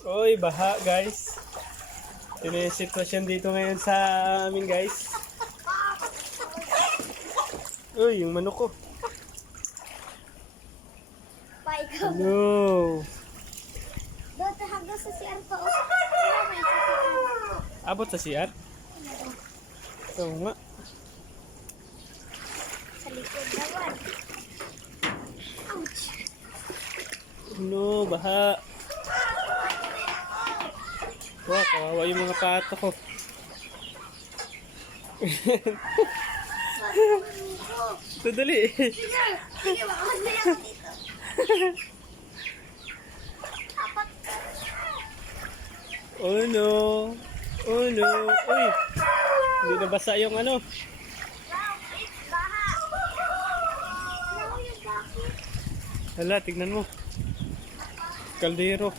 Uy, baha guys. Ito na yung sitwasyon dito ngayon sa amin guys. Uy, yung manok ko. Pa, ikaw. Ano? Doon, hanggang sa CR pa. Wala, may CR. Abot sa CR? Ito nga. Sa likod naman. Ouch. Ano, baha. Wow, kawawa yung mga pato ko. Ito dali. Sige, sige, baka masaya ka dito. Apat. Oh no. Oh no. Uy. Hindi nabasa yung ano. Wow, it's baha. Wow, yung bakit? Hala, tignan mo. Kaldero.